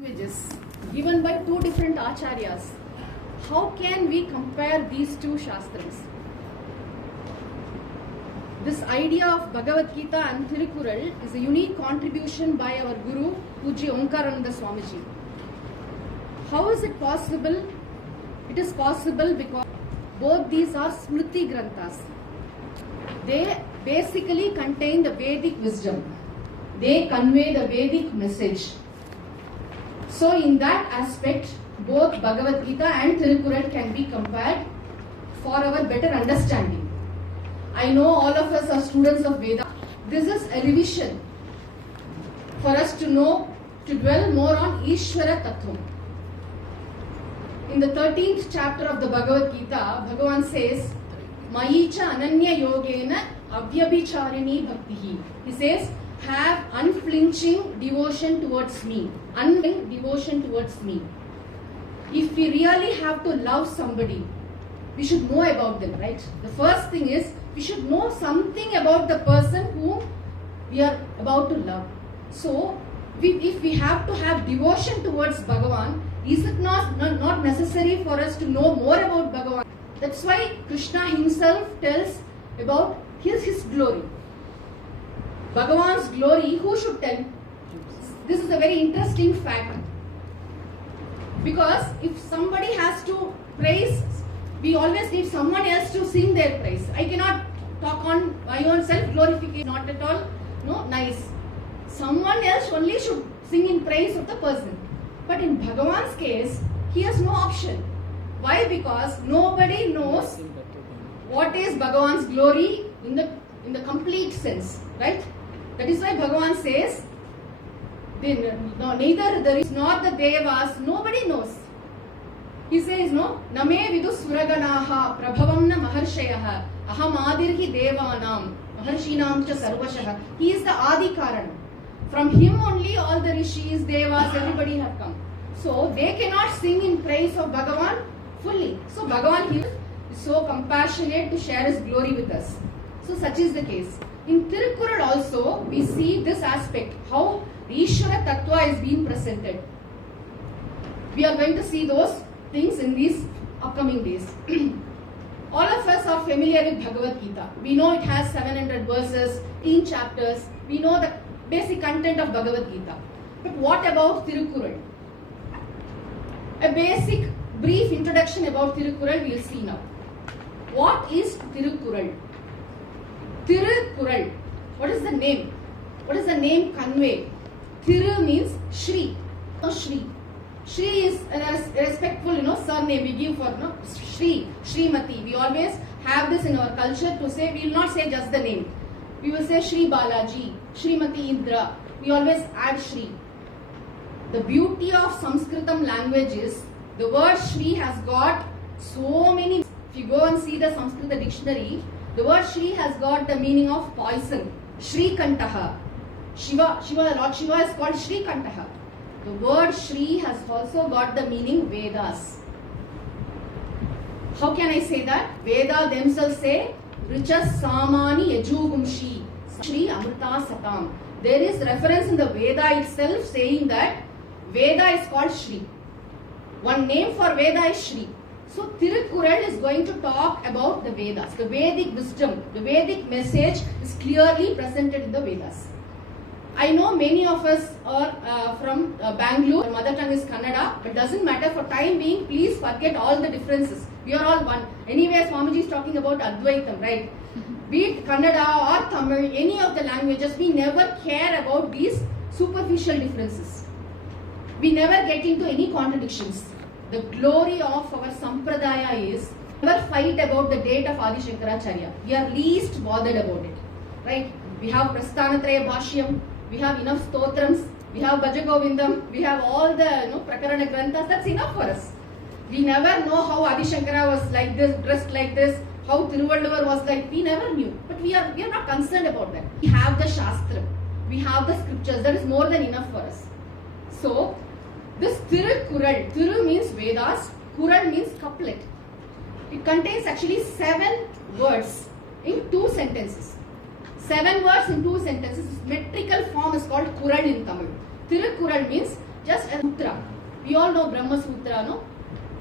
languages given by two different acharyas. How can we compare these two shastras? This idea of Bhagavad Gita and Thirukural is a unique contribution by our Guru, Pujya Omkarananda Swamiji. How is it possible? It is possible because both these are Smriti Granthas. They basically contain the Vedic wisdom. They convey the Vedic message. So in that aspect, both Bhagavad Gita and Thirukural can be compared for our better understanding. I know all of us are students of Veda. This is a revision for us to know, to dwell more on Ishvara Tattvam. In the 13th chapter of the Bhagavad Gita, Bhagavan says, Maicha Ananya Yogena Avyabhicharini Bhaktihi. He says, have unflinching devotion towards me. Unflinching devotion towards me. If we really have to love somebody, we should know about them, right? The first thing is, we should know something about the person whom we are about to love. So, if we have to have devotion towards Bhagavan, is it not necessary for us to know more about Bhagavan? That's why Krishna himself tells about his glory. Bhagavan's glory, who should tell? This is a very interesting fact. Because if somebody has to praise, we always need someone else to sing their praise. I cannot talk on my own self-glorification, not at all, nice. Someone else only should sing in praise of the person. But in Bhagavan's case, he has no option. Why? Because nobody knows what is Bhagavan's glory in the complete sense, right? That is why Bhagavan says, neither there is not the devas, nobody knows. He says, Name vidus suraganaha prabhavamna maharshayaha aham adirhi devanam maharshinam cha sarvashaha. He is the Adi Karan. From him only all the rishis, devas, everybody have come. So they cannot sing in praise of Bhagavan fully. So Bhagavan here is so compassionate to share his glory with us. So such is the case. In Thirukural also we see this aspect, how the Ishvara Tattva is being presented. We are going to see those things in these upcoming days. All of us are familiar with Bhagavad Gita. We know it has 700 verses, 18 chapters. We know the basic content of Bhagavad Gita. But what about Thirukural? A basic, brief introduction about Thirukural we will see now. What is Thirukural? Thirukural. What is the name? What does the name convey? Thiru means Shri. Shri. Shri is a respectful, surname we give for, Shri, Shrimati. We always have this in our culture to say, we will not say just the name. We will say Shri Balaji, Shrimati Indra. We always add Shri. The beauty of Sanskritam language is, the word Shri has got so many. If you go and see the Sanskrit dictionary, the word Shri has got the meaning of poison. Shri Kantaha. Lord Shiva is called Shri Kantaha. The word Shri has also got the meaning Vedas. How can I say that? Veda themselves say, Richas Samani Yajugumshi, Shri Amrita Satam. There is reference in the Veda itself saying that Veda is called Shri. One name for Veda is Shri. So Thirukural is going to talk about the Vedas. The Vedic wisdom, the Vedic message is clearly presented in the Vedas. I know many of us are from Bangalore. Our mother tongue is Kannada, but doesn't matter. For time being, please forget all the differences. We are all one. Anyway, Swamiji is talking about Advaitam, right? Be it Kannada or Tamil, any of the languages, we never care about these superficial differences. We never get into any contradictions. The glory of our Sampradaya is never fight about the date of Adi Shankaracharya. We are least bothered about it, right? We have Prasthanatraya Bhashyam. We have enough stotrams, we have Bhajagovindam, we have all the Prakarana Granthas. That's enough for us. We never know how Adi Shankara was like this, dressed like this, how Thiruvalluvar was like. We never knew. But we are not concerned about that. We have the Shastra, we have the scriptures. That is more than enough for us. So, this Thirukural, Thiru means Vedas, Kural means couplet. It contains actually 7 words in 2 sentences. 7 words in 2 sentences. Metrical form is called Kural in Tamil. Thirukural means just a sutra. We all know Brahma Sutra, no?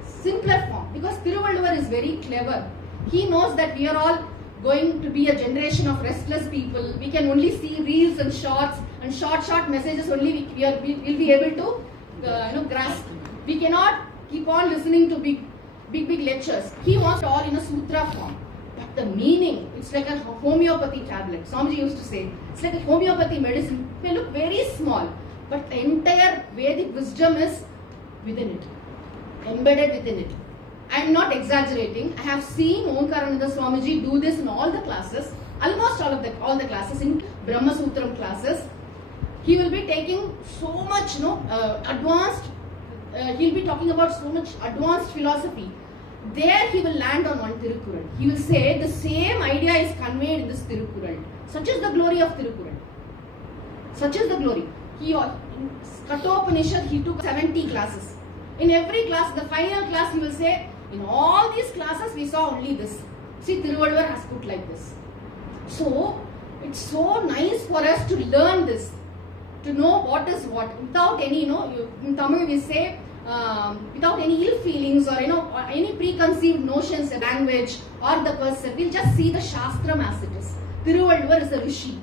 Simpler form. Because Thiruvalluvar is very clever. He knows that we are all going to be a generation of restless people. We can only see reels and shorts and short messages only we'll be able to grasp. We cannot keep on listening to big lectures. He wants it all in a sutra form. But the meaning, it's like a homeopathy tablet. Swamiji used to say, it's like a homeopathy medicine. It may look very small, but the entire Vedic wisdom is within it, embedded within it. I am not exaggerating. I have seen Omkarananda Swamiji do this in all the classes, almost all the classes, in Brahma Sutram classes. He will be taking so much advanced, he'll be talking about so much advanced philosophy. There he will land on one Tirukkural. He will say the same idea is conveyed in this Tirukkural. Such is the glory of Tirukkural. Such is the glory. In Kathopanishad he took 70 classes. In every class, the final class, he will say, in all these classes we saw only this. See, Thiruvalluvar has put like this. So, it's so nice for us to learn this, to know what is what, without any, in Tamil we say, without any ill feelings or any preconceived notions of language or the person. We'll just see the Shastram as it is. Thiruvalluvar is a Rishi.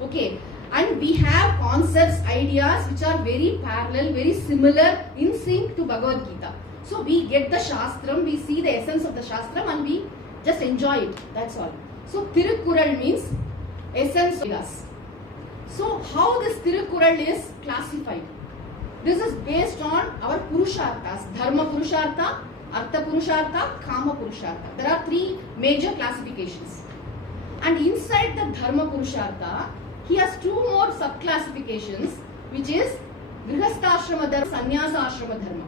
Okay. And we have concepts, ideas which are very parallel, very similar, in sync to Bhagavad Gita. So we get the Shastram, we see the essence of the Shastram and we just enjoy it. That's all. So Tirukkural means essence of us. So how this Tirukkural is classified? This is based on our Purusharthas. Dharma Purushartha, Artha Purushartha, Kama Purushartha. There are three major classifications. And inside the Dharma Purushartha, he has two more sub-classifications, which is Grihastha Dharma, Sannyasa Ashrama Dharma.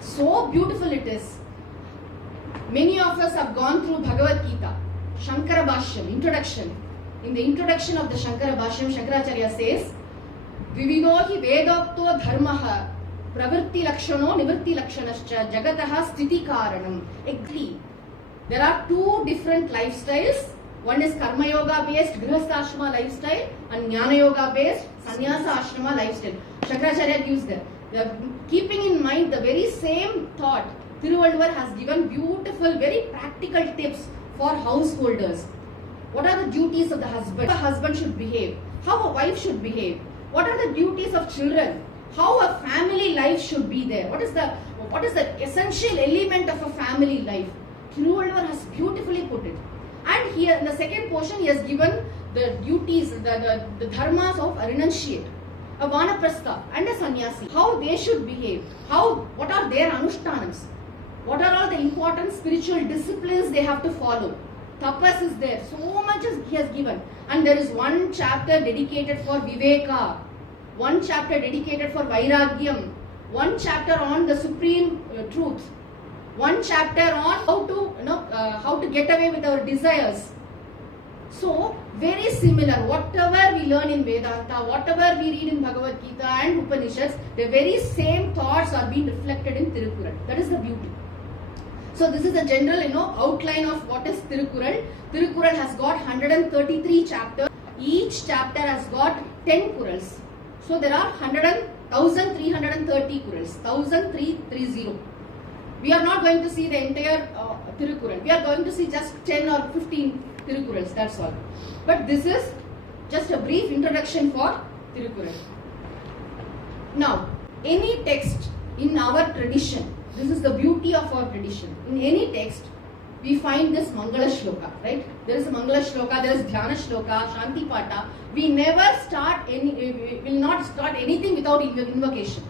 So beautiful it is. Many of us have gone through Bhagavad Gita, Shankara Bhashyam, introduction. In the introduction of the Shankara Bhashyam, Shankaracharya says, Vivido hi vedokto dharmaha pravritti lakshano nivritti lakshanascha jagataha sthiti karanam. Agree. There are two different lifestyles. One is Karma Yoga based Grihastha Ashrama lifestyle and Jnana Yoga based Sannyasa Ashrama lifestyle. Shankaracharya gives them. Keeping in mind the very same thought, Thiruvalluvar has given beautiful, very practical tips for householders. What are the duties of the husband? How a husband should behave. How a wife should behave. What are the duties of children? How a family life should be there. What is the essential element of a family life? Thiruvalluvar has beautifully put it. And here in the second portion he has given the duties, the dharmas of a renunciate, a vanaprastha and a sannyasi. How they should behave. What are their anushtanams. What are all the important spiritual disciplines they have to follow. Tapas is there. So much he has given. And there is one chapter dedicated for viveka. One chapter dedicated for vairagyam. One chapter on the supreme truth. One chapter on how to get away with our desires. So, very similar. Whatever we learn in Vedanta, whatever we read in Bhagavad Gita and Upanishads, the very same thoughts are being reflected in Tirukkural. That is the beauty. So, this is a general, outline of what is Tirukkural. Tirukkural has got 133 chapters. Each chapter has got 10 Kurals. So, there are 1,330 Kurals. 1,330. We are not going to see the entire Tirukkural. We are going to see just 10 or 15 Tirukkurals, that's all. But this is just a brief introduction for Tirukkural. Now, any text in our tradition, this is the beauty of our tradition. In any text, we find this Mangala Shloka, right? There is a Mangala Shloka, there is Dhyana Shloka, Shanti Pata. We will not start anything without invocation.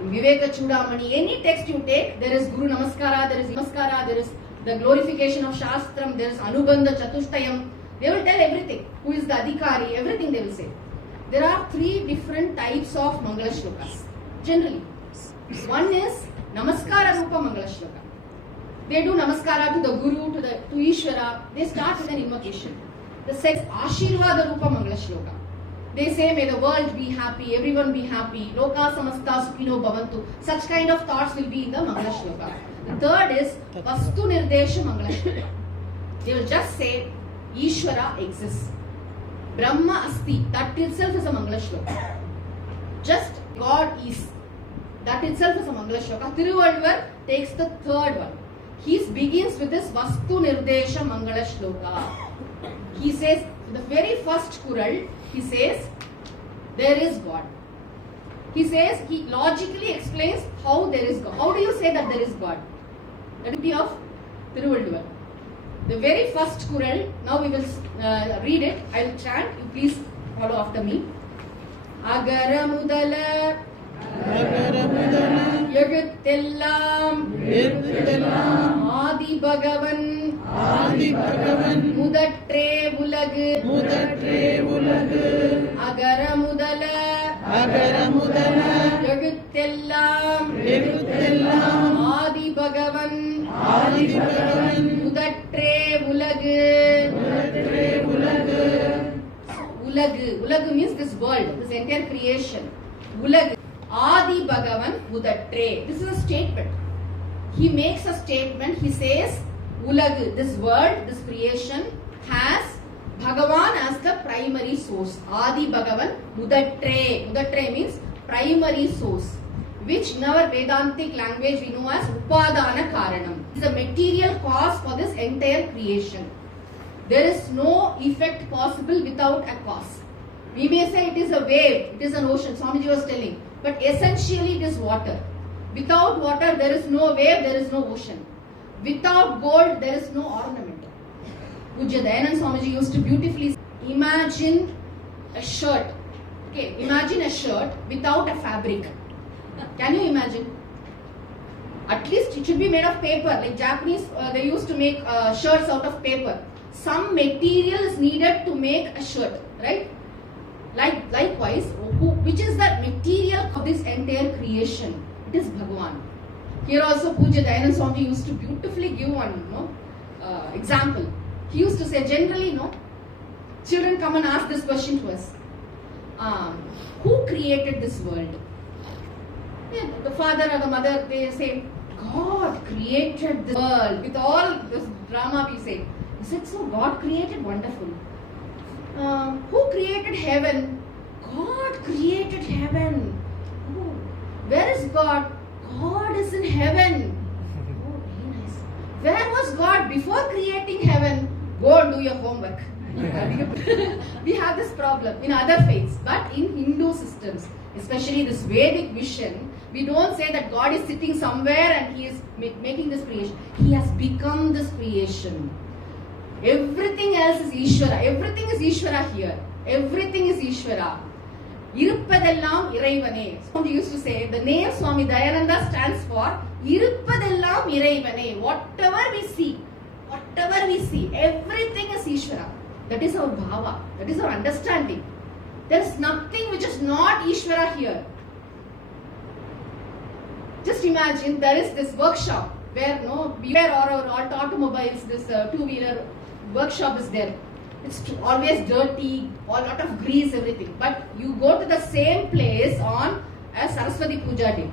In Viveka Chudamani, any text you take, there is Guru Namaskara, there is the glorification of Shastram, there is Anubandha Chatushtayam. They will tell everything. Who is the Adhikari, everything they will say. There are three different types of Mangala Shlokas. Generally, one is Namaskara Rupa Mangala Shloka. They do Namaskara to the Guru, to Ishvara. They start with an invocation. The second, Ashirvada Rupa Mangala Shloka. They say, may the world be happy, everyone be happy, Loka Samasta Sukhino Bhavantu. Such kind of thoughts will be in the Mangala Shloka. The third is Vastu Nirdesha Mangala Shloka. They will just say, Ishvara exists. Brahma Asti, that itself is a Mangala Shloka. Just God is. That itself is a Mangala Shloka. Thiruvalluvar takes the third one. He begins with this Vastu Nirdesha Mangala Shloka. He says, the very first Kural, he says, there is God. He says, he logically explains how there is God. How do you say that there is God? The duty of Thiruvalluvar. The very first Kural, now we will read it. I will chant. You please follow after me. Agara Mudala எழுத்தெல்லாம் ஆதி பகவன் முதற்றே உலகு அகர முதல எழுத்தெல்லாம் ஆதி பகவன் முதற்றே உலகு. Ulagu means this world, this entire creation. Ulagu. Adi Bhagavan Udatre. This is a statement. He makes a statement. He says, Ulagu, this world, this creation has Bhagavan as the primary source. Adi Bhagavan Udatre. Udatre means primary source, which in our Vedantic language we know as Upadana Karanam. It is a material cause for this entire creation. There is no effect possible without a cause. We may say it is a wave, it is an ocean, Swamiji was telling. But essentially it is water. Without water there is no wave, there is no ocean. Without gold there is no ornament. Pujya Dayanand Swamiji used to beautifully say, imagine a shirt. Okay, imagine a shirt without a fabric. Can you imagine? At least it should be made of paper. Like Japanese, they used to make shirts out of paper. Some material is needed to make a shirt, right? Likewise, which is the material of this entire creation? It is Bhagavan. Here also Pujya Dayanand Swami used to beautifully give one example. He used to say, generally, children come and ask this question to us. Who created this world? Yeah, the father or the mother, they say, God created this world. With all this drama we say, is it so? God created? Wonderful. Who created heaven? God created heaven. Oh, where is God? God is in heaven. Oh, very nice. Where was God before creating heaven? Go and do your homework. We have this problem in other faiths, but in Hindu systems, especially this Vedic vision, we don't say that God is sitting somewhere and He is making this creation. He has become this creation. Everything else is Ishvara. Everything is Ishvara here. Everything is Ishvara. Iruppadellam Iraivane. Swami used to say, the name Swami Dayananda stands for Iruppadellam Iraivane. Whatever we see, everything is Ishvara. That is our bhava. That is our understanding. There is nothing which is not Ishvara here. Just imagine there is this workshop where beware or all automobiles, this two-wheeler workshop is there. It's always dirty, a lot of grease, everything. But you go to the same place on a Saraswati Puja day.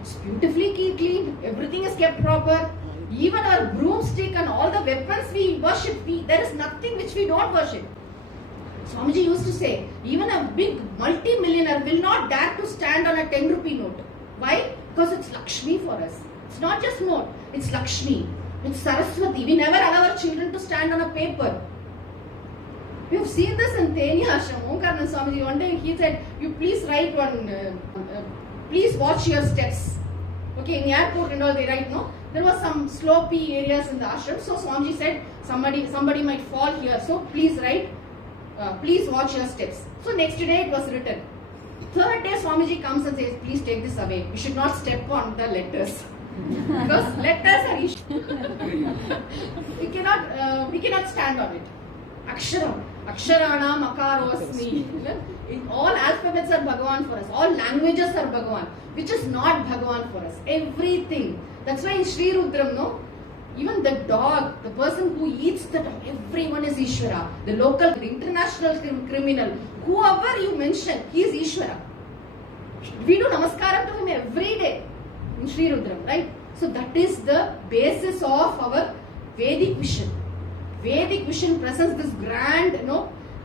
It's beautifully clean, everything is kept proper. Even our broomstick and all the weapons we worship, there is nothing which we don't worship. Swamiji used to say, even a big multi-millionaire will not dare to stand on a 10 rupee note. Why? Because it's Lakshmi for us. It's not just note, it's Lakshmi. It's Saraswati. We never allow our children to stand on a paper. We have seen this in Tenya Ashram. Omkarnan Swamiji, one day he said, you please write one, please watch your steps. Okay, in airport and all they write, no? There was some slopey areas in the ashram. So Swamiji said, somebody might fall here. So please write, please watch your steps. So next day it was written. Third day Swamiji comes and says, please take this away. You should not step on the letters. Because letters are issues. we cannot stand on it. Aksharam. Aksharanam akarosmi. All alphabets are Bhagavan for us. All languages are Bhagavan. Which is not Bhagavan for us. Everything. That's why in Sri Rudram, even the dog, the person who eats the dog, everyone is Ishvara. The local, the international criminal, whoever you mention, he is Ishvara. We do namaskaram to him every day in Sri Rudram, right? So that is the basis of our Vedic vision. Vedic vision presents this grand,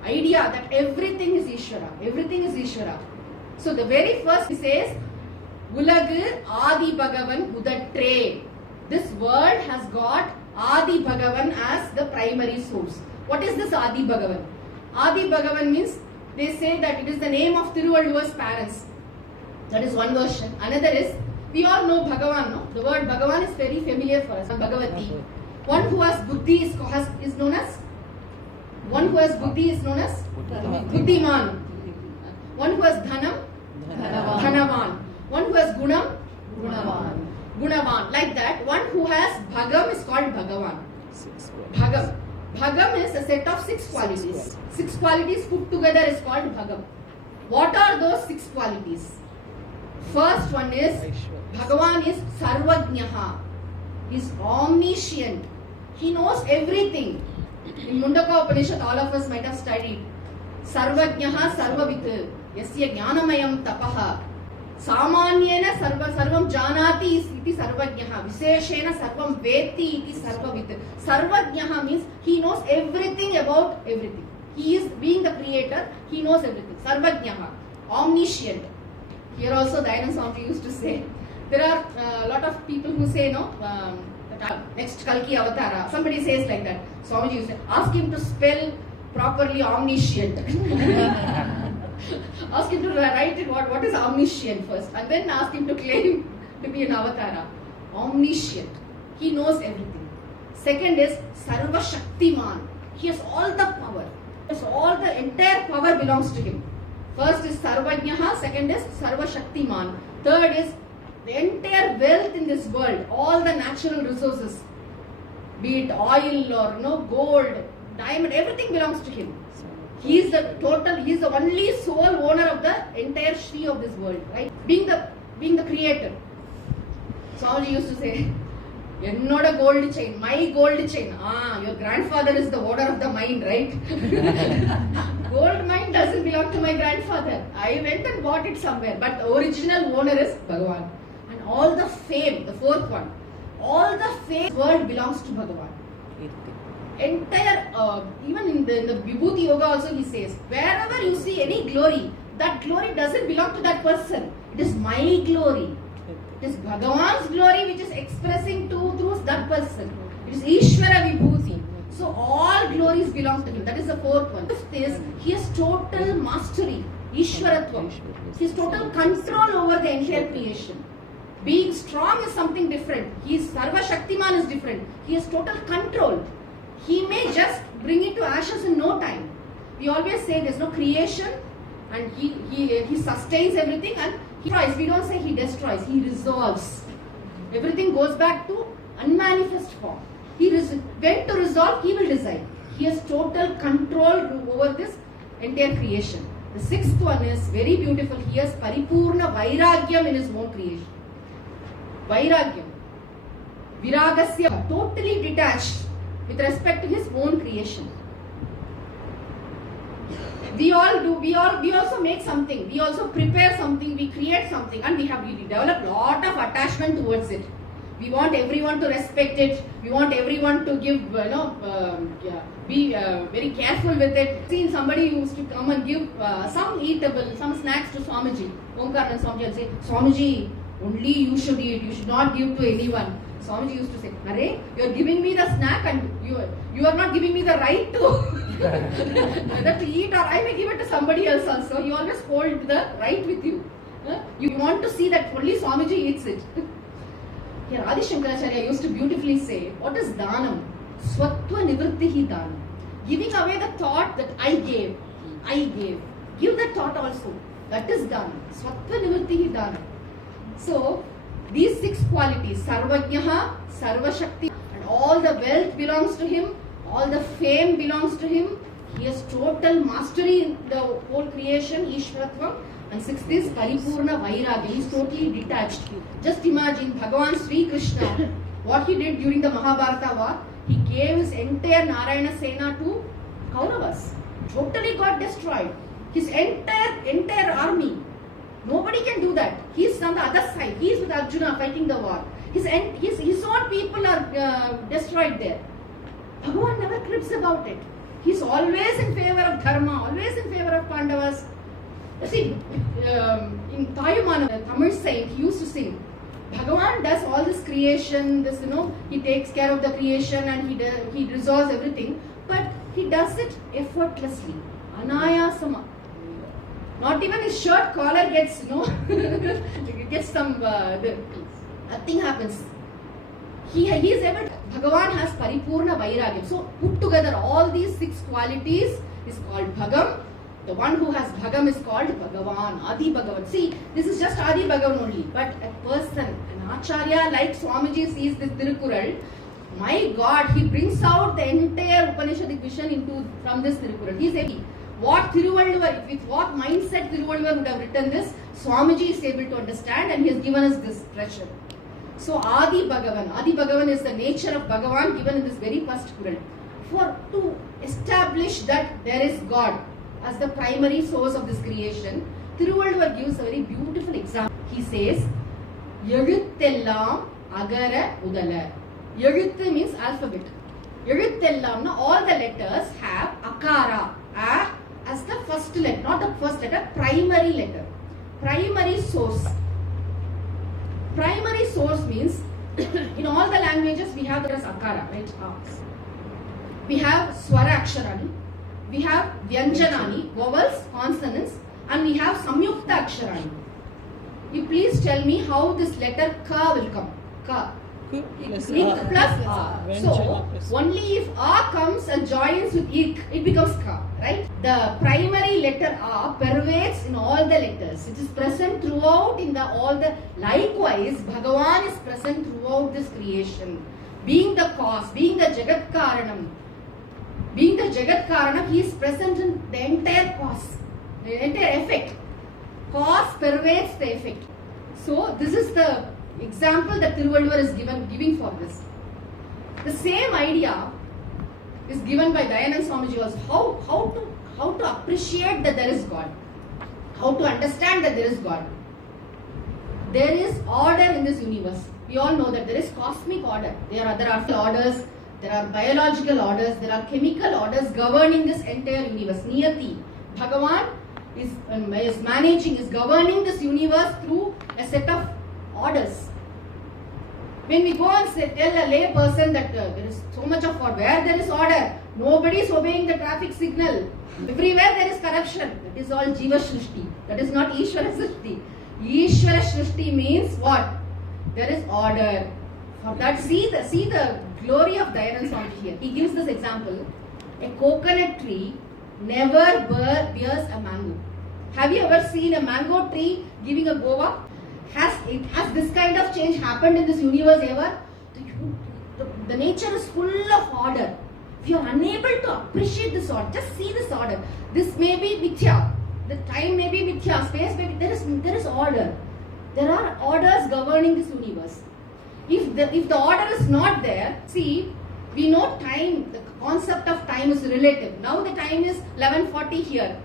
idea that everything is Ishvara. Everything is Ishvara. So the very first he says, Ulagu Adi Bhagavan Udatre. This world has got Adi Bhagavan as the primary source. What is this Adi Bhagavan? Adi Bhagavan means they say that it is the name of Thiruvalluvar's parents. That is one version. Another is, we all know Bhagavan, no? The word Bhagavan is very familiar for us. Bhagavati. One who has buddhi is known as? One who has buddhi is known as? Buddhiman. One who has dhanam? Dhanavan. One who has gunam? Gunavan. Gunavan. Like that, one who has bhagam is called Bhagavan. Bhagam. Bhagam is a set of 6 qualities. 6 qualities put together is called Bhagam. What are those 6 qualities? First one is, Bhagavan is Sarvajnaha. He is omniscient. He knows everything. In Mundaka Upanishad, all of us might have studied. Sarvajnaha Sarvavit. Yasya Jnanamayam Tapaha. Samanyena Sarvam Janati iti Sarvajnaha. Viseshena Sarvam Veti iti Sarvavit. Sarvajnaha means he knows everything about everything. He is being the creator, he knows everything. Sarvajnaha. Omniscient. Here also Dayananda Swami used to say, there are a lot of people who say, no, next Kalki Avatara. Somebody says like that. Swamiji used to say, ask him to spell properly omniscient. Ask him to write it, what is omniscient first, and then ask him to claim to be an avatara. Omniscient. He knows everything. Second is Sarva Shaktiman. He has all the power. All the entire power belongs to him. First is Sarvajnaha, second is Sarva Shaktiman. Third is the entire wealth in this world, all the natural resources, be it oil or gold, diamond, everything belongs to him. He is the only sole owner of the entire Shri of this world, right? Being the creator. Swamiji used to say, you're not a gold chain, my gold chain. Your grandfather is the owner of the mine, right? Gold mine doesn't belong to my grandfather. I went and bought it somewhere, but the original owner is Bhagavan. And all the fame, the fourth one, all the fame in the world belongs to Bhagavan. Entire, even in the Vibhuti Yoga also he says, wherever you see any glory, that glory doesn't belong to that person. It is my glory. It is Bhagavan's glory which is expressing through that person. It is Ishvara Vibhuti. So all glories belong to him. That is the fourth one. Fifth is, he has total mastery. Ishvaratvam. He has total control over the entire creation. Being strong is something different. He is Sarva Shaktiman is different. He has total control. He may just bring it to ashes in no time. We always say there is no creation and he sustains everything and he destroys. We don't say he destroys, he resolves. Everything goes back to unmanifest form. When to resolve, he will decide. He has total control over this entire creation. The sixth one is very beautiful. He has Paripurna Vairagyam in his own creation. Vairagyam. Viragasya, totally detached with respect to his own creation. We also make something, we also prepare something, we create something, and we develop lot of attachment towards it. We want everyone to respect it, we want everyone to give, be very careful with it. Seen somebody who used to come and give some eatable, some snacks to Swamiji. Omkar and Swamiji will say, Swamiji, only you should eat, you should not give to anyone. Swamiji used to say, Arey, you are giving me the snack and you are not giving me the right to whether to eat or I may give it to somebody else also. You always hold the right with you. You want to see that only Swamiji eats it. Here Adi Shankaracharya used to beautifully say, what is dhanam? Swattva nivrittihi dhanam. Giving away the thought that I gave. Give that thought also. That is dhanam. Swattva nivrittihi dhanam. So, these six qualities, Sarvajnaha, Sarvashakti, and all the wealth belongs to him, all the fame belongs to him. He has total mastery in the whole creation, Ishvaratvam. And sixth is Paripurna Vairagya. He is totally detached. Just imagine Bhagavan Sri Krishna, what he did during the Mahabharata war, he gave his entire Narayana Sena to Kauravas. Totally got destroyed. His entire army. Nobody can do that. He is on the other side. He is with Arjuna fighting the war. His own people are destroyed there. Bhagavan never cribs about it. He is always in favor of Dharma, always in favor of Pandavas. You see, in Tayuman, a Tamil saint, he used to sing. Bhagavan does all this creation, this, he takes care of the creation and he resolves everything, but he does it effortlessly. Anayasama. Not even his shirt collar gets, gets some, nothing happens. He is able to, Bhagavan has Paripurna Vairagam. So put together all these 6 qualities is called Bhagam. The one who has Bhagam is called Bhagavan, Adi Bhagavan. See, this is just Adi Bhagavan only. But a person, an Acharya like Swamiji sees this Tirukural, my God, he brings out the entire Upanishadic vision from this Tirukural. He is able. What Thiruvalluvar, with what mindset Thiruvalluvar would have written this, Swamiji is able to understand and he has given us this treasure. So Adi Bhagavan is the nature of Bhagavan given in this very first Kural. To establish that there is God as the primary source of this creation, Thiruvalluvar gives a very beautiful example. He says, Yeluthellam agara udala. Yeluthu means alphabet. Yeluthellam, all the letters have akara, as the first letter, not the first letter, primary letter. Primary source. Primary source means, in all the languages we have the akara, right? We have swara aksharani, we have vyanjanani, vowels, consonants, and we have samyukta aksharani. You please tell me how this letter ka will come. Ka. Ik plus a. So, only if a comes and joins with ik, it becomes ka, right? The primary letter a pervades in all the letters. It is present throughout in all the. Likewise, Bhagavan is present throughout this creation. Being the cause, being the Jagat Karanam. Being the Jagat Karanam, he is present in the entire cause, the entire effect. Cause pervades the effect. So, this is the example that Thiruvalluvar is giving for this. The same idea is given by Dayanand Swamiji also. How to appreciate that there is God. How to understand that there is God. There is order in this universe. We all know that there is cosmic order. There are orders, there are biological orders, there are chemical orders governing this entire universe. Niyati. Bhagavan is managing, is governing this universe through a set of orders. When we go and tell a lay person that there is so much of order, where there is order, nobody is obeying the traffic signal. Everywhere there is corruption. That is all Jiva Shrishti. That is not Ishvara Shrishti. Ishvara Shrishti means what? There is order. For that, see the glory of Dayanand Swamiji here. He gives this example. A coconut tree never bears a mango. Have you ever seen a mango tree giving a guava? Has this kind of change happened in this universe ever? The nature is full of order. If you are unable to appreciate this order, just see this order. This may be mithya. The time may be mithya. Space may be. There is order. There are orders governing this universe. If the order is not there, see, we know time. The concept of time is relative. Now the time is 11:40 here.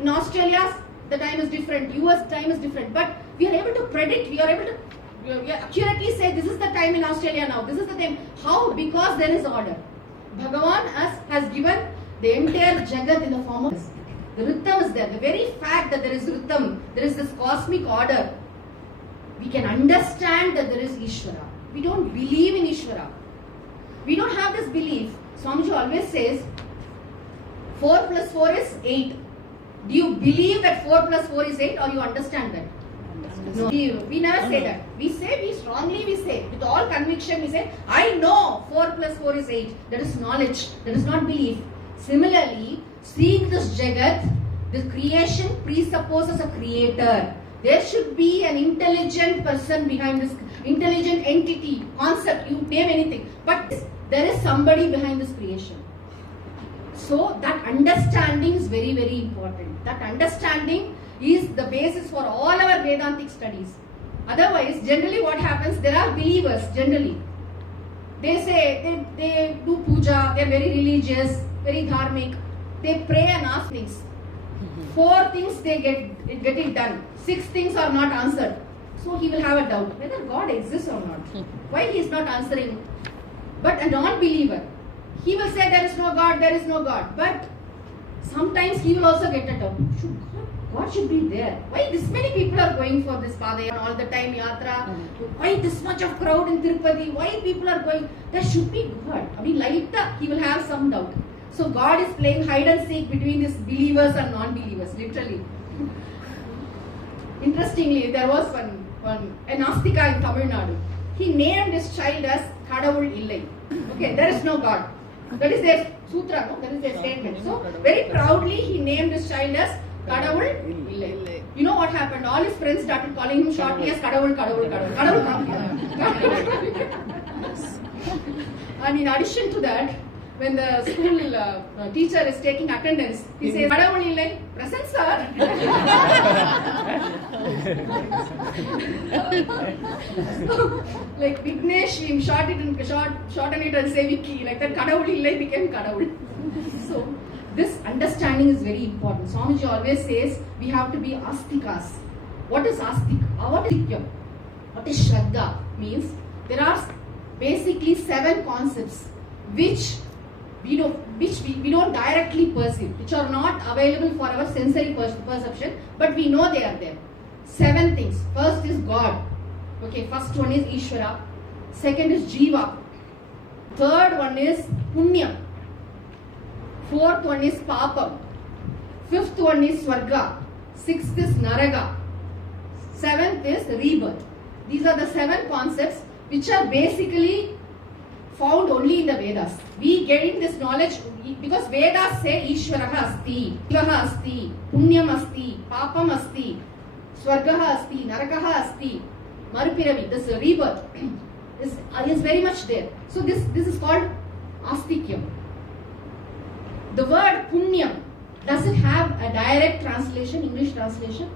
In Australia, the time is different. US time is different. But we are able to predict. We are able to accurately say this is the time in Australia now. This is the time. How? Because there is order. Bhagavan has given the entire Jagat in the form of this. The rhythm is there. The very fact that there is rhythm, there is this cosmic order, we can understand that there is Ishvara. We don't believe in Ishvara. We don't have this belief. Swamiji always says 4 plus 4 is 8. Do you believe that 4 plus 4 is 8 or you understand that? No. We never say that. We strongly say, with all conviction we say, I know 4 plus 4 is 8. That is knowledge. That is not belief. Similarly, seeing this Jagat, the creation presupposes a creator. There should be an intelligent person behind this, intelligent entity, concept, you name anything. But there is somebody behind this creation. So that understanding is very, very important. That understanding is the basis for all our Vedantic studies. Otherwise, generally what happens, there are believers generally. They say, they do puja, they are very religious, very dharmic. They pray and ask things. 4 things they get it done. 6 things are not answered. So he will have a doubt whether God exists or not. Why he is not answering? But a non-believer, he will say there is no God, there is no God. But sometimes he will also get a doubt. Should God should be there. Why this many people are going for this Padayatra all the time, Yatra? Why this much of crowd in Tirupati? Why people are going? There should be God. I mean, later he will have some doubt. So God is playing hide and seek between these believers and non-believers, literally. Interestingly, there was an Astika in Tamil Nadu. He named his child as Kadavul Illai. Okay, there is no God. That is their sutra, no? That is their statement. So, very proudly he named his child as Kadavul Illai. You know what happened? All his friends started calling him shortly as Kadavul, Kadavul, Kadavul. Kadavul. And in addition to that, when the school teacher is taking attendance, he says, Kadavul Illai, present sir. So, like Vignesh, we shorten it and say Vicky, like that Kadavul Illai became Kadavul. So, this understanding is very important. Swamiji always says we have to be astikas. What is astik? What is Ikyam? What is Shraddha? Means there are basically 7 concepts which we don't directly perceive, which are not available for our sensory perception, but we know they are there. 7 things. First is God. Okay, first one is Ishvara. Second is Jiva. Third one is Punya. Fourth one is Papam. Fifth one is Swarga. Sixth is Naraga. Seventh is Rebirth. These are the 7 concepts which are basically found only in the Vedas. We getting this knowledge because Vedas say Ishvaraha asti, Shivaha asti, Punyam asti, Papam asti, Swargaha asti, Narakaha asti, Marupiravi, this rebirth is very much there. So this is called Astikyam. The word Punyam, does it have a direct translation, English translation?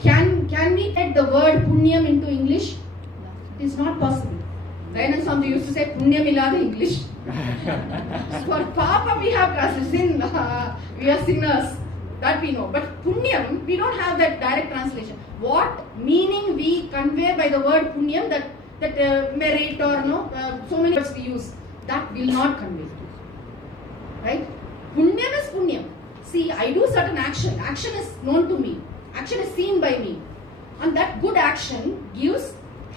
Can we get the word Punyam into English? It is not possible. Dayanand Swami used to say Punyam illada English. For Papa we have translation, we are sinners, that we know. But Punyam, we don't have that direct translation. What meaning we convey by the word Punyam, that merit or no, so many words we use, that will not convey. Right? Punyam is Punyam. See, I do certain action. Action is known to me. Action is seen by me. And that good action gives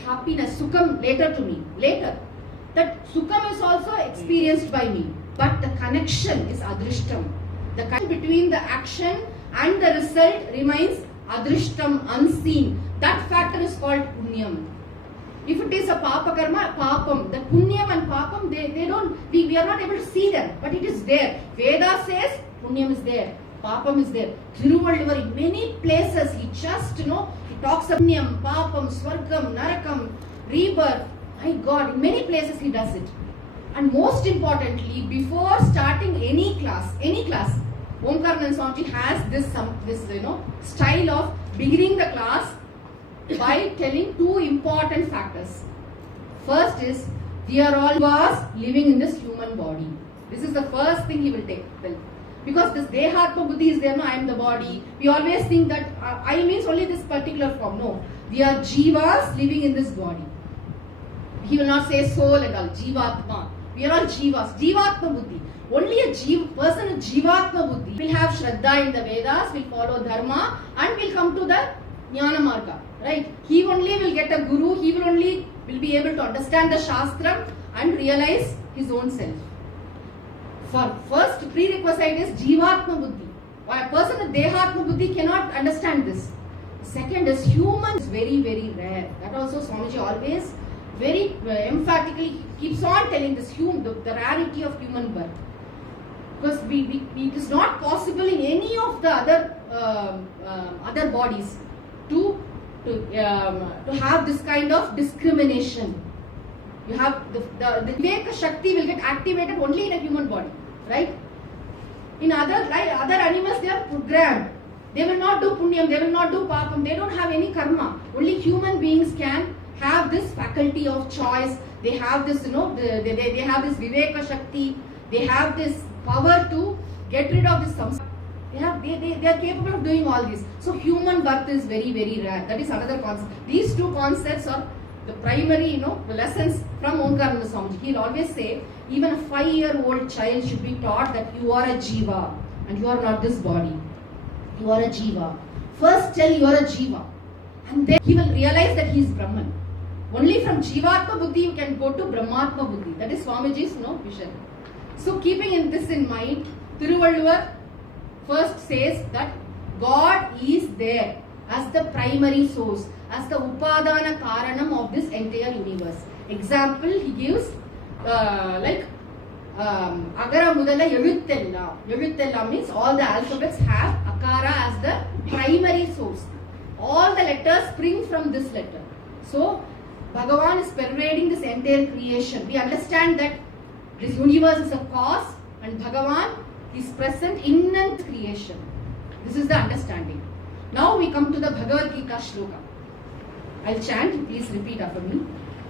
happiness, sukham later to me. Later. That sukham is also experienced by me. But the connection is adrishtam. The connection between the action and the result remains adrishtam, unseen. That factor is called punyam. If it is a papa karma, papam, the punyam and papam, we are not able to see them, but it is there. Veda says punyam is there, papam is there. Thiruvalluvar in many places he just, he talks of punyam, papam, swargam, narakam, rebirth. My God, in many places he does it. And most importantly, before starting any class, Omkaranand Swamiji has this style of beginning the class by telling 2 important factors. First is, we are all living in this human body. This is the first thing he will take. Because this Dehatma Buddhi is there, no, I am the body. We always think that I means only this particular form. No, we are Jivas living in this body. He will not say soul and all, Jivatma. We are all Jivas, Jivatma Buddhi. Only a person with Jivatma Buddhi will have Shraddha in the Vedas, will follow Dharma and will come to the Jnana Marga. Right? He only will get a guru, he will be able to understand the Shastram and realize his own self. For first prerequisite is Jivatma Buddhi. A person with Dehatma Buddhi cannot understand this. Second is human is very, very rare. That also Swamiji always very emphatically keeps on telling this the rarity of human birth. Because it is not possible in any of the other bodies to have this kind of discrimination. You have the Viveka Shakti will get activated only in a human body, right? In other animals they are programmed. They will not do punyam, they will not do papam, they don't have any karma. Only human beings can have this faculty of choice. They have this, they have this Viveka Shakti. They have this power to get rid of this samsara. They are capable of doing all this. So human birth is very, very rare. That is another concept. These 2 concepts are the primary, the lessons from Omkarananda Swamiji. He will always say, even a 5-year-old child should be taught that you are a jiva and you are not this body. You are a Jiva. First tell you are a Jiva. And then he will realize that he is Brahman. Only from Jivatma Buddhi you can go to Brahmatma Buddhi. That is Swamiji's vision. So keeping this in mind, Thiruvalluvar first says that God is there as the primary source, as the Upadana Karanam of this entire universe. Example he gives like Agara Mudala Eluttella. Eluttella means all the alphabets have Akara as the primary source. All the letters spring from this letter. So Bhagavan is pervading this entire creation. We understand that this universe is a cause and Bhagavan is present in creation. This is the understanding. Now we come to the Bhagavad Gita shloka. I'll chant, please repeat after me.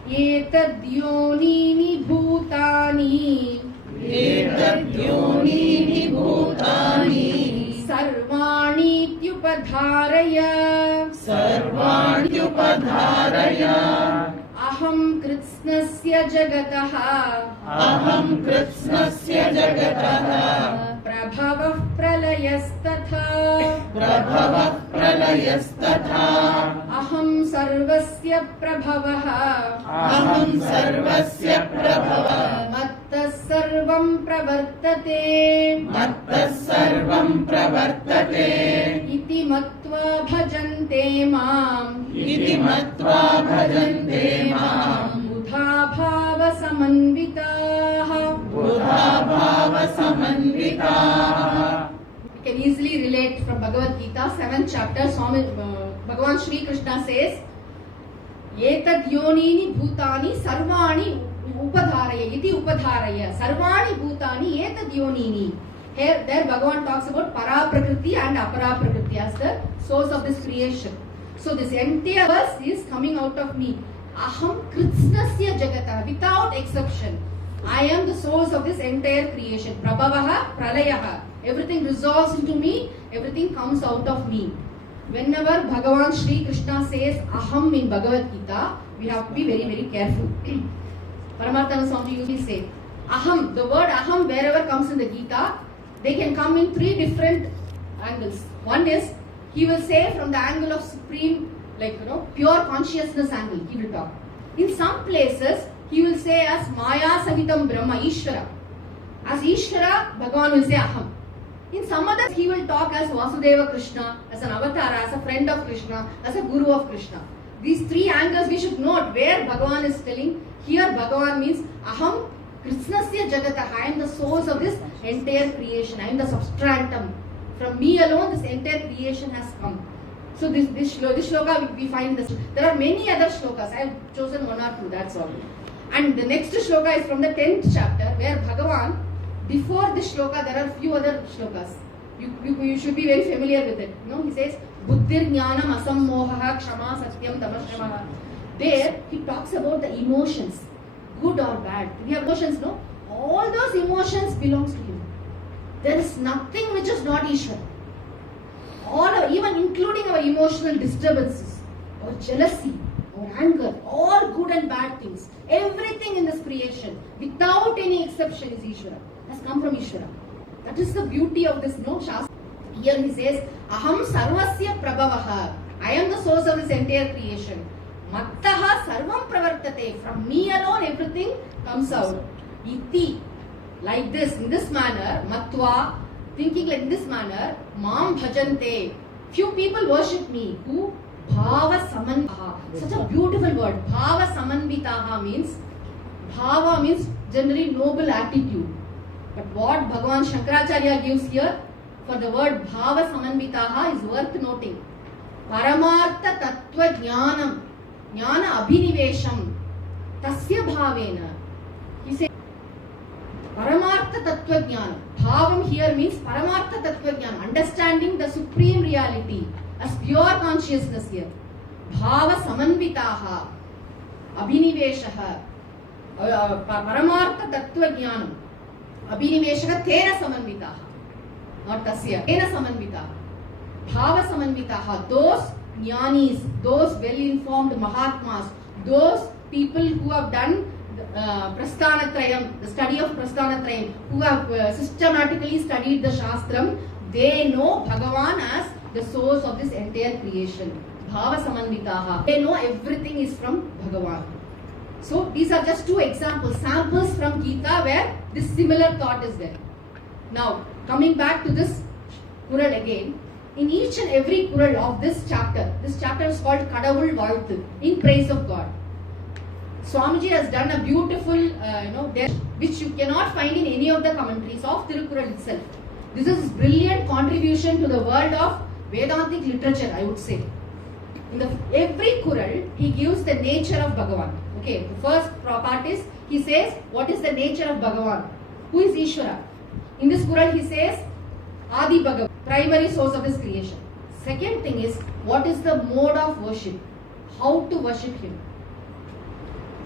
Etadyonini bhutani Etadyonini bhutani Sarvani tyupadharaya Sarvani tyupadharaya Aham kritsnasya jagataha Aham kritsnasya jagataha Prabhavah pralayasthatha Prabhavah pralayasthatha Aham sarvasya prabhavah Aham sarvasya prabhavah Mattas sarvam pravartate Mattas sarvam pravartate Iti matva bhajante mam Iti matva bhajante mam Buddha bhava samanvitaha Buddha bhava samanvitaha. You can easily relate from Bhagavad Gita, 7th chapter, Bhagavan Shri Krishna says, Etad yonini bhutani sarvani upadharaya, iti upadharaya, sarvani bhutani etad yonini. Here, there Bhagavan talks about para prakriti and apara prakriti as the source of this creation. So this entire verse is coming out of me. Aham kritsnasya jagata, without exception. I am the source of this entire creation. Prabhavaha, pralayaha. Everything resolves into me, everything comes out of me. Whenever Bhagavan Shri Krishna says Aham in Bhagavad Gita, we have to be very, very careful. Paramarthana Swami usually say Aham, the word Aham wherever comes in the Gita, they can come in three different angles. One is, he will say from the angle of supreme, pure consciousness angle, he will talk. In some places, he will say as Maya Sahitam Brahma, Ishvara. As Ishvara, Bhagavan will say Aham. In some others, he will talk as Vasudeva Krishna, as an avatar, as a friend of Krishna, as a guru of Krishna. These three angles we should note where Bhagavan is telling. Here Bhagavan means Aham Kritsnasya Jagata. I am the source of this entire creation. I am the substratum. From me alone, this entire creation has come. So this shloka we find this. There are many other shlokas. I have chosen one or two, that's all. And the next shloka is from the 10th chapter where Bhagavan, before this shloka, there are few other shlokas. You should be very familiar with it. He says, Buddhir Jnanam Asammohaha Kshama Satyam Tamashamaha. There, he talks about the emotions, good or bad. We have emotions, no? All those emotions belongs to you. There is nothing which is not Ishvara. Even including our emotional disturbances, or jealousy, or anger, all good and bad things. Everything in this creation, without any exception, is Ishvara. Has come from Ishvara. That is the beauty of this Shastra. Here he says, Aham sarvasya prabhavaha. I am the source of this entire creation. Mattaha sarvam pravartate. From me alone everything comes out. Iti. Like this, in this manner, matva, thinking like this manner, mam bhajante. Few people worship me. Who? Bhava samanvitaha. Such a beautiful word. Bhava samanvitaha means, bhava means generally noble attitude. But what Bhagavan Shankaracharya gives here for the word bhava samanvitaha is worth noting. Paramartha tattva jnanam, jnana abhinivesham, tasya bhavena. He says, Paramartha tattva jnanam. Bhavam here means Paramartha tattva jnanam, understanding the supreme reality as pure consciousness here. Bhava samanvitaha, abhiniveshaha, Paramartha tattva jnanam. Abhiniveshaha tena samanvitaha. Not tasya. Tena samanvitaha. Bhava samanvitaha. Those jnanis, those well-informed Mahatmas, those people who have done Prasthanatrayam, the study of Prasthanatrayam, who have systematically studied the Shastram, they know Bhagavan as the source of this entire creation. Bhava Samanvitaha. They know everything is from Bhagavan. So these are just two examples, samples from Gita where this similar thought is there. Now coming back to this Kural again, in each and every Kural of this chapter is called Kadavul Valthu, in praise of God. Swamiji has done a beautiful, which you cannot find in any of the commentaries of Tirukkural itself. This is brilliant contribution to the world of Vedantic literature, I would say. In every Kural, he gives the nature of Bhagavan. Okay, the first part is, he says, what is the nature of Bhagavan? Who is Ishvara? In this Kural, he says, Adi Bhagavan, primary source of his creation. Second thing is, what is the mode of worship? How to worship him?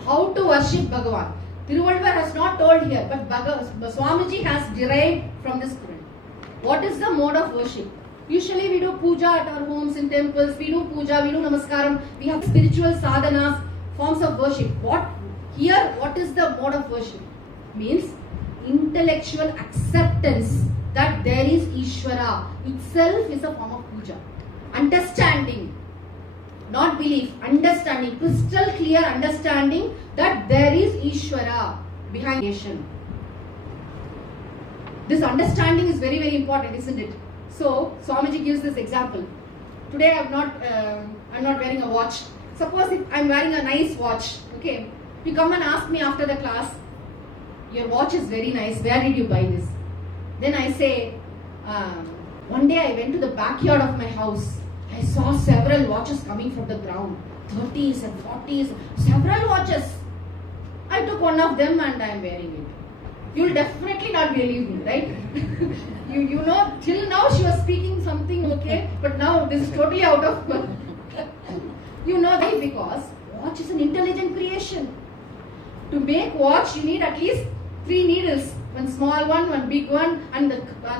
How to worship Bhagavan? Tiruvalluvar has not told here, but Swamiji has derived from this Kural. What is the mode of worship? Usually we do puja at our homes, in temples, we do puja, we do namaskaram, we have spiritual sadhanas, forms of worship. What is the mode of worship? Means intellectual acceptance that there is Ishvara itself is a form of puja. Understanding, not belief, understanding, crystal clear understanding that there is Ishvara behind creation. This understanding is very, very important, isn't it? So Swamiji gives this example. Today I'm not wearing a watch. Suppose if I'm wearing a nice watch, okay, you come and ask me after the class, your watch is very nice, where did you buy this? Then I say, one day I went to the backyard of my house. I saw several watches coming from the ground, 30s and 40s, several watches. I took one of them and I am wearing it. You will definitely not believe me, right? you know, till now she was speaking something okay, but now this is totally out of you know why? Because watch is an intelligent creation. To make watch, you need at least 3 needles. One small one big one, and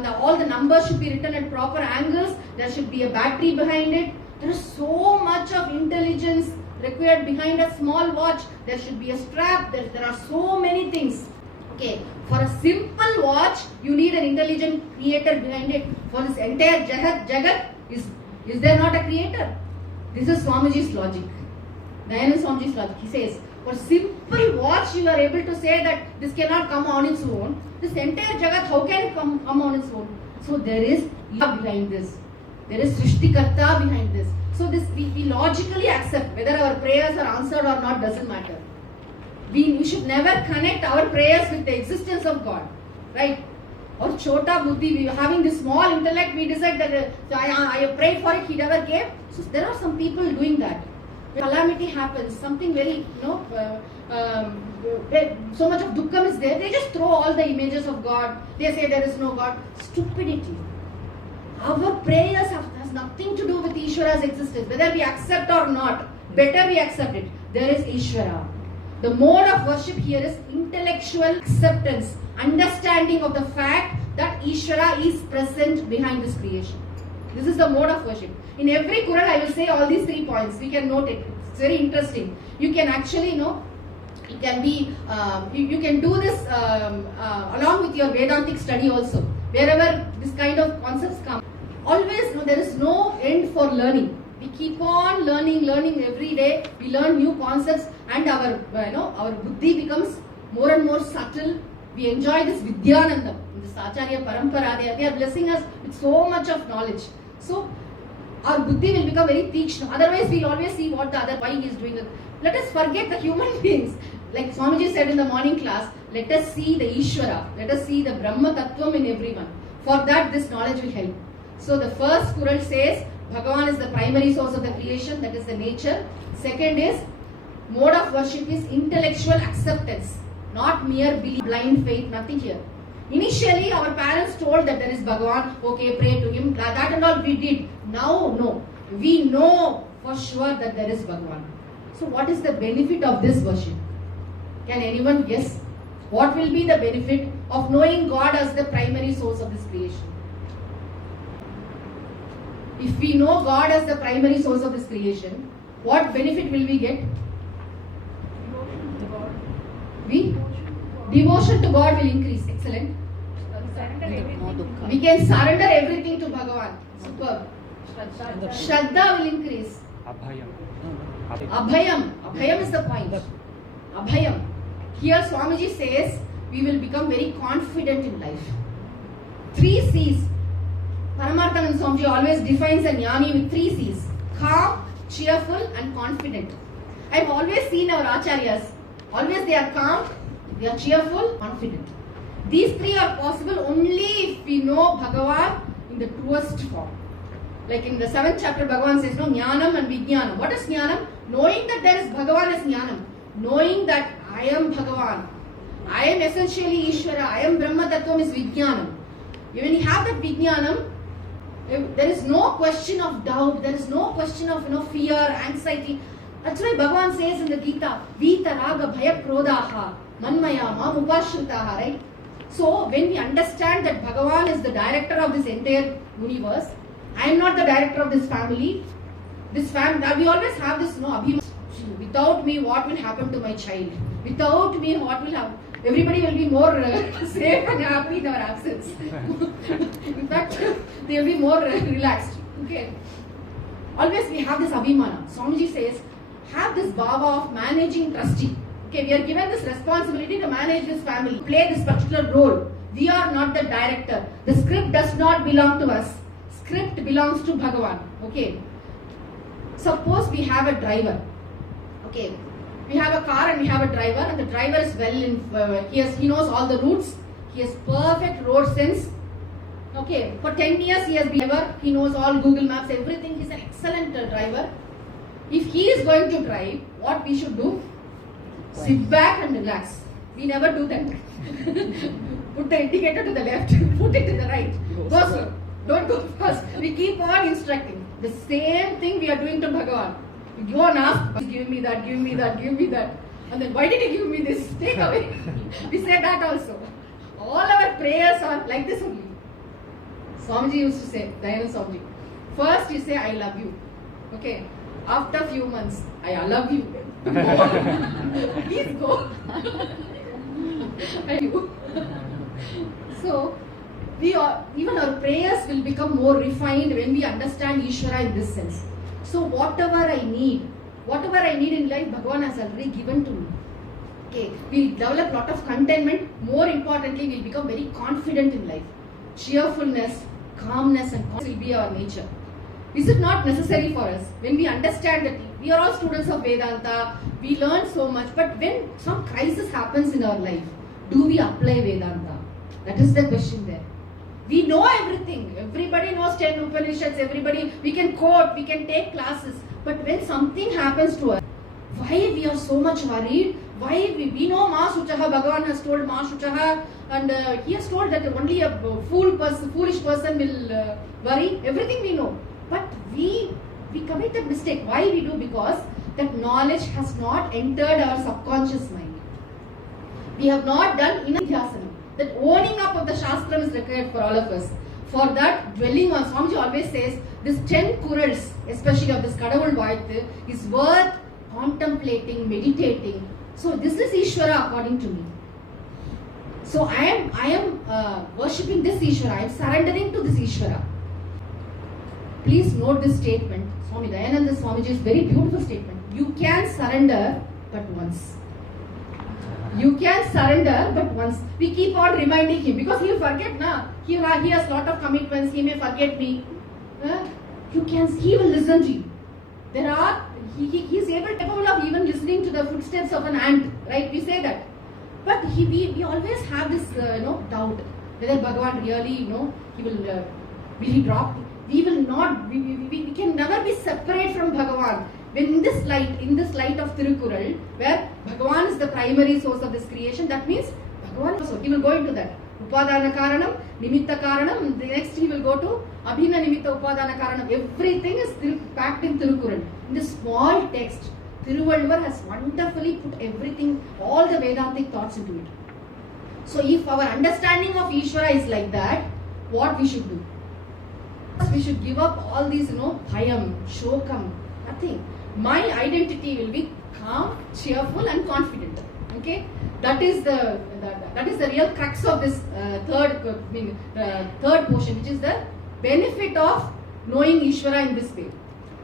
all the numbers should be written at proper angles. There should be a battery behind it. There is so much of intelligence required behind a small watch. There should be a strap. There are so many things. Okay, for a simple watch, you need an intelligent creator behind it. For this entire Jagat, is there not a creator? This is Swamiji's logic. Dayananda Swamiji's logic. He says, for simple watch, you are able to say that this cannot come on its own. This entire Jagat, how can it come on its own? So there is Yog behind this. There is Srishtikarta behind this. So this we logically accept whether our prayers are answered or not doesn't matter. We should never connect our prayers with the existence of God, right? Or chota buddhi, having this small intellect, we decide that I prayed for it, he never gave. So there are some people doing that. When calamity happens, something very, so much of dukkham is there, they just throw all the images of God. They say there is no God. Stupidity. Our prayers has nothing to do with Ishvara's existence. Whether we accept or not, better we accept it. There is Ishvara. The mode of worship here is intellectual acceptance, understanding of the fact that Ishvara is present behind this creation. This is the mode of worship. In every Kural, I will say all these 3 points. We can note it. It's very interesting. You can actually, it can be, you can do this along with your Vedantic study also. Wherever this kind of concepts come. Always, there is no end for learning. We keep on learning every day. We learn new concepts, and our buddhi becomes more and more subtle. We enjoy this Vidyanandam, this Acharya Parampara. They are blessing us with so much of knowledge. So our buddhi will become very tikshna. Otherwise, we'll always see what the other why he is doing. Let us forget the human beings. Like Swamiji said in the morning class, let us see the Ishvara. Let us see the Brahma Tattvam in everyone. For that, this knowledge will help. So the first Kural says, Bhagavan is the primary source of the creation, that is the nature. Second is, mode of worship is intellectual acceptance, not mere belief, blind faith, nothing here. Initially, our parents told that there is Bhagavan, okay, pray to him, that and all we did. Now, no. We know for sure that there is Bhagavan. So what is the benefit of this worship? Can anyone guess? What will be the benefit of knowing God as the primary source of this creation? If we know God as the primary source of this creation, what benefit will we get? Devotion to God will increase. Excellent. We can surrender everything to Bhagavan. Superb. Shraddha will increase. Abhayam is the point. Abhayam. Here Swamiji says we will become very confident in life. 3 C's. Paramarthanand Swamiji always defines a jnani with 3 C's. Calm, cheerful and confident. I have always seen our acharyas. Always they are calm, they are cheerful, confident. These 3 are possible only if we know Bhagavan in the truest form. Like in the 7th chapter, Bhagavan says, no, Jnanam and Vijnanam. What is Jnanam? Knowing that there is Bhagavan is Jnanam. Knowing that I am Bhagavan. I am essentially Ishvara. I am Brahma Tattvam is Vijnanam. When you have that Vijnanam, there is no question of doubt. There is no question of fear, anxiety. That's why Bhagavan says in the Gita, Vita Raga Bhaya Krodaha Manmaya Mam Upashritaha, right? So when we understand that Bhagavan is the director of this entire universe, I am not the director of this family. We always have this abhiman. Without me, what will happen to my child? Without me, what will happen? Everybody will be more safe and happy in our absence. In fact, they will be more relaxed. Okay. Always we have this abhimana. Swamiji says, have this bhava of managing trustee. Okay, we are given this responsibility to manage this family, play this particular role. We are not the director. The script does not belong to us. Script belongs to Bhagavan. Okay. Suppose we have a driver. Okay. We have a car and we have a driver, and the driver is he knows all the routes. He has perfect road sense. Okay. For 10 years he has been driver. He knows all Google Maps, everything. He's an excellent driver. If he is going to drive, what we should do? Sit back and relax. We never do that. Put the indicator to the left, put it to the right. Go slow. Don't go fast. We keep on instructing. The same thing we are doing to Bhagavan. We go and ask, give me that, give me that, give me that. And then, why did you give me this? Take away. We say that also. All our prayers are like this only. Swamiji used to say, Dayananda Swamiji, first you say, I love you. Okay. After a few months, I love you. Please go. So, even our prayers will become more refined when we understand Ishvara in this sense. So, whatever I need in life, Bhagavan has already given to me. Okay, we develop a lot of contentment. More importantly, we will become very confident in life. Cheerfulness, calmness, and confidence will be our nature. Is it not necessary for us? When we understand that we are all students of Vedanta, we learn so much, but when some crisis happens in our life, do we apply Vedanta? That is the question there. We know everything. Everybody knows 10 Upanishads, we can quote, we can take classes. But when something happens to us, why we are so much worried? Why we know Ma Shuchaha, Bhagavan has told Ma Shuchaha, and he has told that only a foolish person will worry. Everything we know. But we commit a mistake. Why we do? Because that knowledge has not entered our subconscious mind. We have not done enough dhyasana. That owning up of the Shastram is required for all of us. For that, dwelling on, Swamiji always says, this 10 Kurals, especially of this Kadavul Vayathu, is worth contemplating, meditating. So this is Ishvara according to me. So I am worshipping this Ishvara. I am surrendering to this Ishvara. Please note this statement. Swami Dayananda Swamiji's very beautiful statement. You can surrender but once. You can surrender but once. We keep on reminding him because he will forget. He has lot of commitments. He may forget me. He will listen to you. He is capable of even listening to the footsteps of an ant. Right? We say that. But we always have this doubt whether Bhagavan really will he drop. We will not. We can never be separate from Bhagavan. When in this light of Tirukural, where Bhagavan is the primary source of this creation, that means Bhagavan also. He will go into that. Upadana Karanam, Nimitta Karanam. The next he will go to Abhina Nimitta Upadana Karanam. Everything is packed in Tirukural. In this small text, Tiruvalluvar has wonderfully put everything, all the Vedantic thoughts into it. So if our understanding of Ishvara is like that, what we should do? We should give up all these, bhayam, shokam, nothing. My identity will be calm, cheerful and confident. Okay? That is the real crux of this third portion, which is the benefit of knowing Ishvara in this way.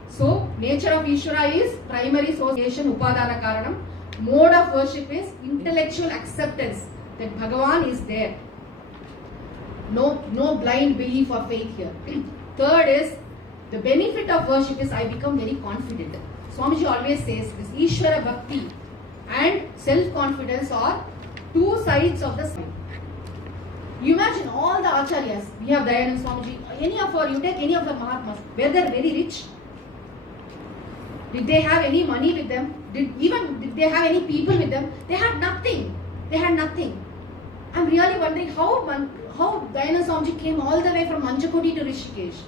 So, nature of Ishvara is primary association, Upadana Karanam. Mode of worship is intellectual acceptance that Bhagavan is there. No blind belief or faith here. Third is, the benefit of worship is I become very confident. Swamiji always says this Ishvara Bhakti and self-confidence are two sides of the same. You imagine all the acharyas, we have Dayanand Swamiji, you take any of the Mahatmas, were they very rich? Did they have any money with them? Did they have any people with them? They had nothing. I'm really wondering how Dayanand Swamiji came all the way from Manjakoti to Rishikesh.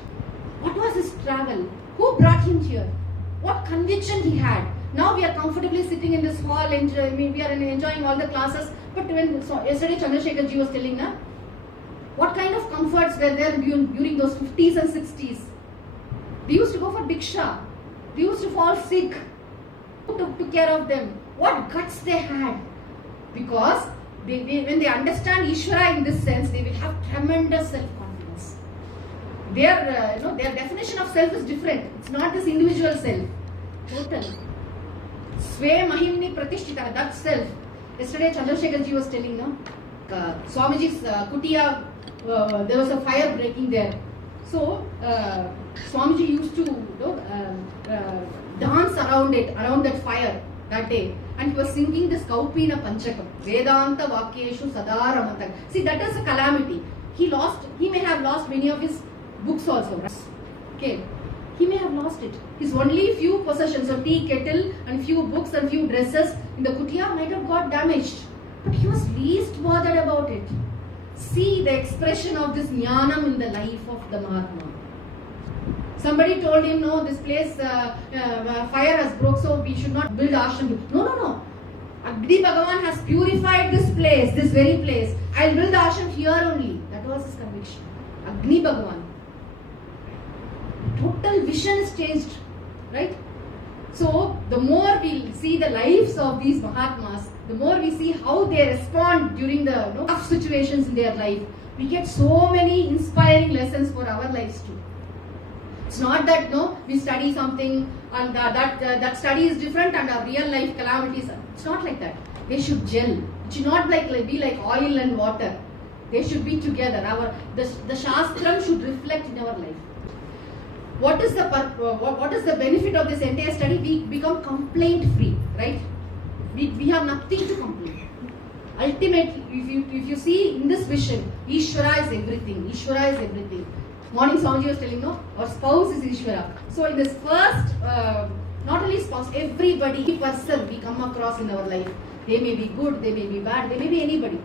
What was his travel? Who brought him here? What conviction he had? Now we are comfortably sitting in this hall, we are enjoying all the classes. But yesterday Chandrasekhar ji was telling, what kind of comforts were there during those 50s and 60s? They used to go for Bhiksha. They used to fall sick. Who took care of them? What guts they had? Because when they understand Ishvara in this sense, they will have tremendous self-confidence. Their definition of self is different. It's not this individual self. Total. Sve Mahimni Pratishtita, that self. Yesterday Chandrasekhar ji was telling, Swamiji's kutia, there was a fire breaking there. So Swamiji used to dance around that fire that day, and he was singing this Kaupina Panchakam, Vedanta Vakyeshu Sadaramatag. See, that is a calamity. He may have lost many of his books also. Okay, he may have lost it. His only few possessions of tea kettle and few books and few dresses in the kutia might have got damaged, but he was least bothered about it. See the expression of this jnanam in the life of the Mahatma. Somebody told him, no, this place, fire has broke, so we should not build ashram. No. Agni Bhagavan has purified this place, this very place. I'll build the ashram here only. That was his conviction. Agni Bhagavan. Total vision is changed, right? So, the more we see the lives of these Mahatmas, the more we see how they respond during the tough situations in their life, we get so many inspiring lessons for our lives too. It's not that we study something and that study is different and our real life calamities. It's not like that. They should gel. It should not be like oil and water. They should be together. The Shastram should reflect in our life. What is the benefit of this entire study? We become complaint free, right? We have nothing to complain. Ultimately, if you see in this vision, Ishvara is everything. Ishvara is everything. Morning Swamiji was telling, our spouse is Ishvara. So in this first, not only spouse, everybody, person we come across in our life, they may be good, they may be bad, they may be anybody,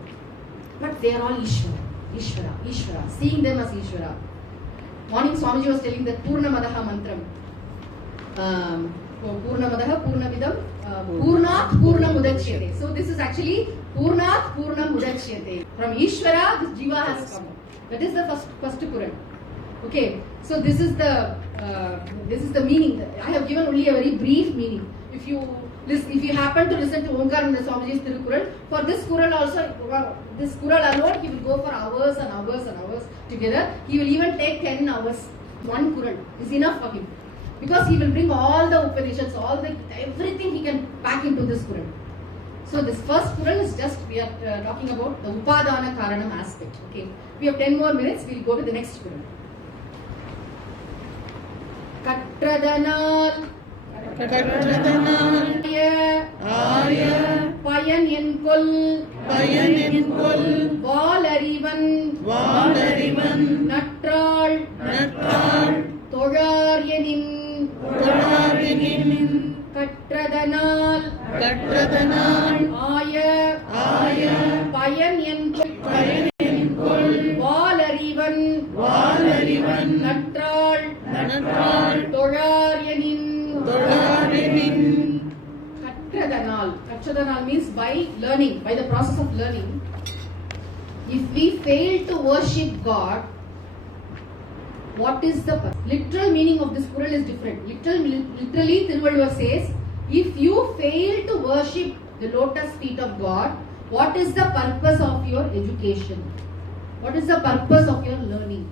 but they are all Ishvara. Seeing them as Ishvara. Morning Swamiji was telling that Purnamadaha mantram. Purnamadaha, Purnavidam, Purnat Purnamudachyate. So this is actually Purnat Purnamudachyate. From Ishvara, this Jiva has come. That is the first Puran. Okay, so this is the meaning. I have given only a very brief meaning. If you happen to listen to Omkar Swamiji's Tirukural, for this Kural also, this Kural alone, he will go for hours and hours and hours together. He will even take 10 hours. One Kural is enough for him. Because he will bring all the Upanishads, everything he can pack into this Kural. So this first Kural is just, we are talking about the Upadana Karanam aspect. Okay, we have 10 more minutes, we will go to the next Kural. Katradanal Aya Payan Enkol Valarivan Natral Togaryanin Katradanal Aya Payan Enkol Valarivan Natral Togaryanin Katradanal means by learning, by the process of learning. If we fail to worship God, what is the literal meaning of this Kural is different. Literally, Thiruvalluvar says, if you fail to worship the lotus feet of God, what is the purpose of your education? What is the purpose of your learning?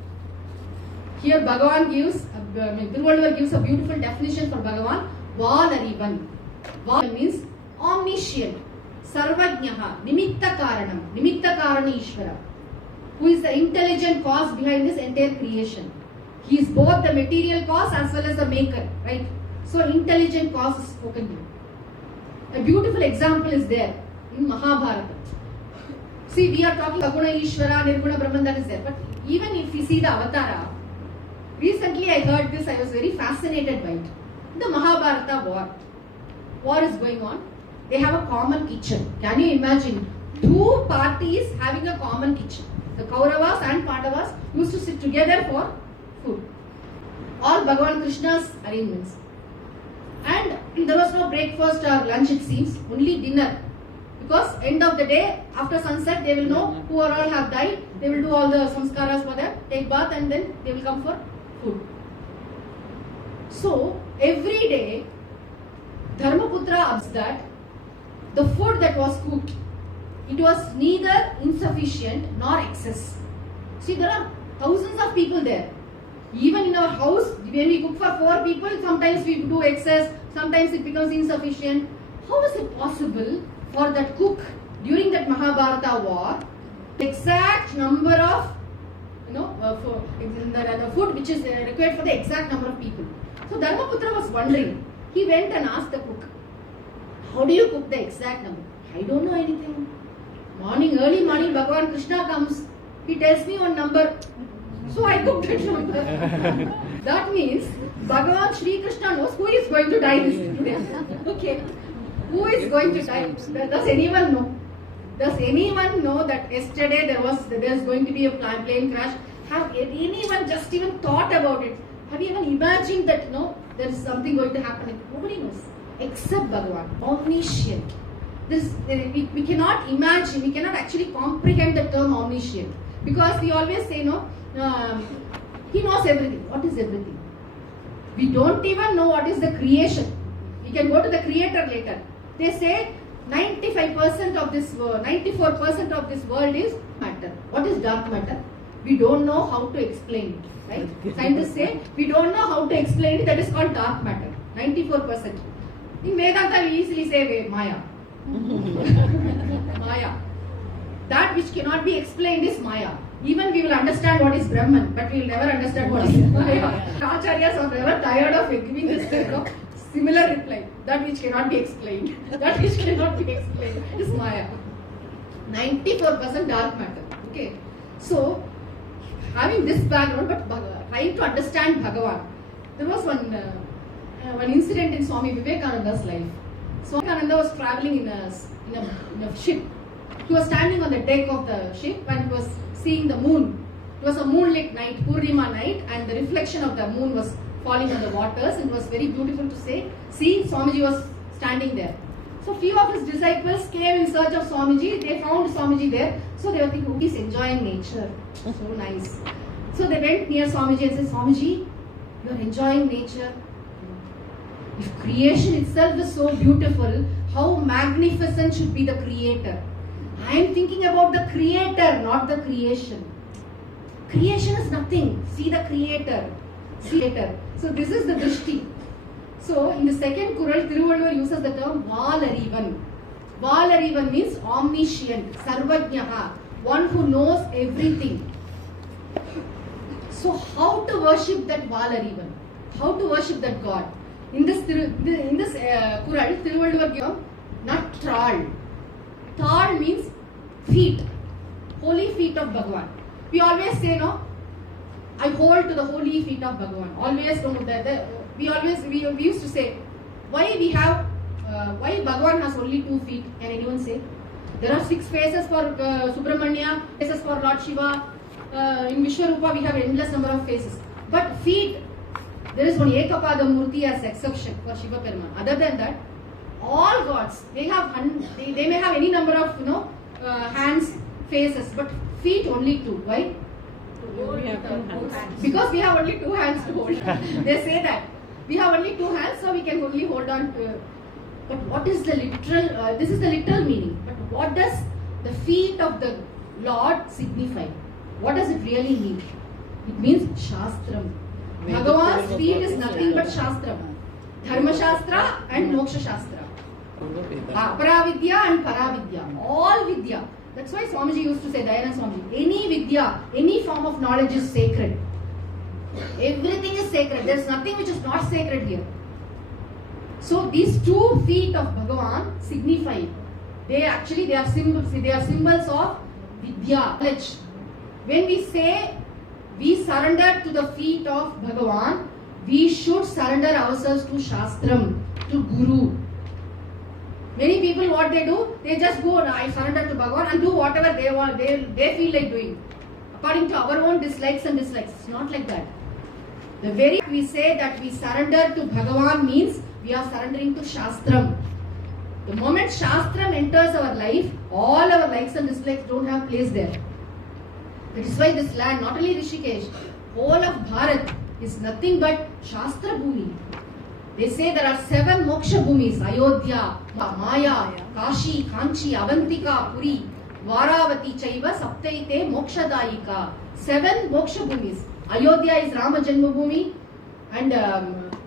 Here Bhagavan gives, Tiruvalluvar gives a beautiful definition for Bhagavan. Valarivan. Val means omniscient. Sarvajnaha. Nimitta Karanam. Nimitta Karana Ishvara. Who is the intelligent cause behind this entire creation. He is both the material cause as well as the maker. Right? So intelligent cause is spoken here. A beautiful example is there in Mahabharata. See, we are talking Saguna Ishvara, Nirguna Brahman, that is there. But even if we see the Avatara, recently I heard this, I was very fascinated by it. The Mahabharata war is going on. They have a common kitchen. Can you imagine? Two parties having a common kitchen. The Kauravas and Pandavas used to sit together for food. All Bhagavan Krishna's arrangements. And there was no breakfast or lunch, it seems, only dinner. Because end of the day, after sunset, they will know who are all have died. They will do all the samskaras for them, take bath, and then they will come for food. So, every day, Dharmaputra observed that the food that was cooked, it was neither insufficient nor excess. See, there are thousands of people there. Even in our house, when we cook for 4 people, sometimes we do excess, sometimes it becomes insufficient. How is it possible for that cook during that Mahabharata war, the exact number of food which is required for the exact number of people? So Dharmaputra was wondering. He went and asked the cook, how do you cook the exact number? I don't know anything. Early morning, Bhagavan Krishna comes. He tells me one number. So I cooked that number. That means Bhagavan Shri Krishna knows who is going to die this today. Okay. Who is going to die? Does anyone know? Does anyone know that yesterday there is going to be a plane crash? Have anyone just even thought about it? Have you even imagined that there is something going to happen? Nobody knows except Bhagavan, omniscient. We cannot imagine, we cannot actually comprehend the term omniscient, because we always say he knows everything. What is everything? We don't even know what is the creation. We can go to the creator later. They say 95% of this world, 94% of this world is matter. What is dark matter? We don't know how to explain it. Right? Scientists say we don't know how to explain it. That is called dark matter. 94%. In Vedanta, we easily say Maya. Maya. That which cannot be explained is Maya. Even we will understand what is Brahman, but we will never understand what is Maya. Acharyas are never tired of giving this similar reply. That which cannot be explained. That which cannot be explained is Maya. 94% dark matter. Okay. So, having this background, but trying to understand Bhagavan, there was one incident in Swami Vivekananda's life. Swami Vivekananda was traveling in a ship. He was standing on the deck of the ship and he was seeing the moon. It was a moonlit night, Purnima night, and the reflection of the moon was falling on the waters, and it was very beautiful to see. Swamiji was standing there. So few of his disciples came in search of Swamiji. They found Swamiji there. So they were thinking, he's enjoying nature. So nice. So they went near Swamiji and said, Swamiji, you're enjoying nature. If creation itself is so beautiful, how magnificent should be the creator? I am thinking about the creator, not the creation. Creation is nothing. See the creator. So this is the drishti. So in the second Kural, Tiruvalluvar uses the term Valarivan. Valarivan means omniscient, Sarvajnaha, one who knows everything. So how to worship that Valarivan? How to worship that God? In this Kural, Tiruvalluvar gives not Tral. Tral means feet, holy feet of Bhagavan. We always say, I hold to the holy feet of Bhagavan. Always we used to say, why Bhagavan has only 2 feet? Can anyone say? There are 6 faces for Subramanya, faces for Lord Shiva. In Vishwarupa we have endless number of faces. But feet, there is one Ekapada Murti as exception for Shiva Perumal. Other than that, all gods, they may have any number of hands, faces, but feet only 2. Why? Because we have only 2 hands to hold. They say that we have only 2 hands, so we can only hold on to. But what is the literal? This is the literal meaning. But what does the feet of the Lord signify? What does it really mean? It means Shastram. Bhagavan's field is nothing but Shastram. Dharma Shastra and Moksha Shastra. Aparavidya and Paravidya. All Vidya. That's why Swamiji used to say, Dayana Swamiji, any Vidya, any form of knowledge is sacred. Everything is sacred. There is nothing which is not sacred here. So these 2 feet of Bhagavan signify. They are symbols. They are symbols of Vidya, knowledge. When we say we surrender to the feet of Bhagavan, we should surrender ourselves to Shastram, to Guru. Many people, what they do, they just go, I surrender to Bhagavan and do whatever they want, they feel like doing, according to our own dislikes and dislikes. It's not like that. The very we say that we surrender to Bhagavan means we are surrendering to Shastram. The moment Shastram enters our life, all our likes and dislikes don't have place there. That is why this land, not only Rishikesh, whole of Bharat is nothing but Shastra Bhumi. They say there are 7 Moksha Bhumis: Ayodhya, Maya, Kashi, Kanchi, Avantika, Puri, Varavati, Chaiva, Saptaite, Mokshadayika. 7 Moksha Bhumis. Ayodhya is Rama Janma Bhumi and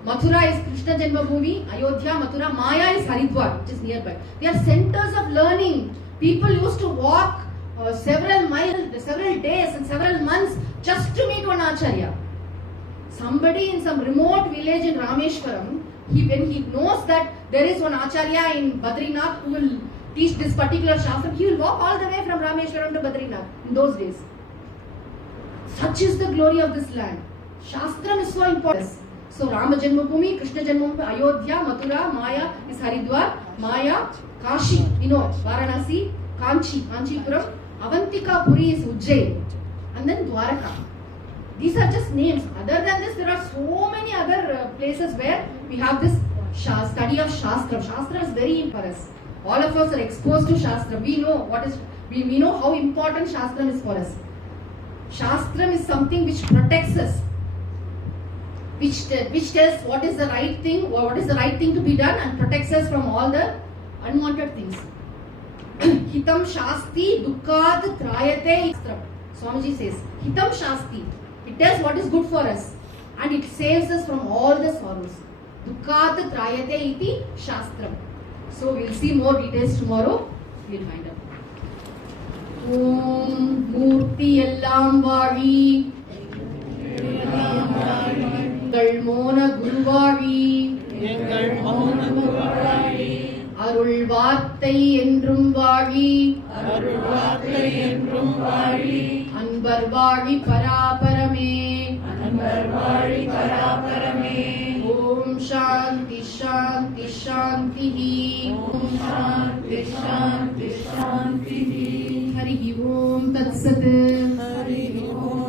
Mathura is Krishna Janma Bhumi. Ayodhya, Mathura, Maya is Haridwar, which is nearby. They are centers of learning. People used to walk several miles, several days and several months just to meet one Acharya. Somebody in some remote village in Rameshwaram, when he knows that there is one Acharya in Badrinath who will teach this particular Shastra, he will walk all the way from Rameshwaram to Badrinath in those days. Such is the glory of this land. Shastram is so important. So Rama Janmabhumi, Krishna Janmabhumi, Ayodhya, Mathura, Maya is Haridwar, Maya, Kashi, Varanasi, Kanchipuram, Avantika, Puri is Ujjain, and then Dwaraka. These are just names. Other than this, there are so many other places where we have this study of Shastra. Shastra is very important for us. All of us are exposed to Shastra. We know we know how important Shastra is for us. Shastra is something which protects us, which tells what is the right thing, or what is the right thing to be done, and protects us from all the unwanted things. Hitam Shasti Dukkat Trayate. Swamiji says, Hitam Shasti. It does what is good for us and it saves us from all the sorrows. Dukkat Trayate iti Shastram. So we'll see more details tomorrow. We'll find out. Om Murti Ellam Vaari Engal Mona Guruvaari Arul Vaattai Endrum Vaari Anbar Vaari Paraparame Om Shanti Shanti Shanti Om Shanti Shanti Shanti Hari Om Tat Sat Hari Om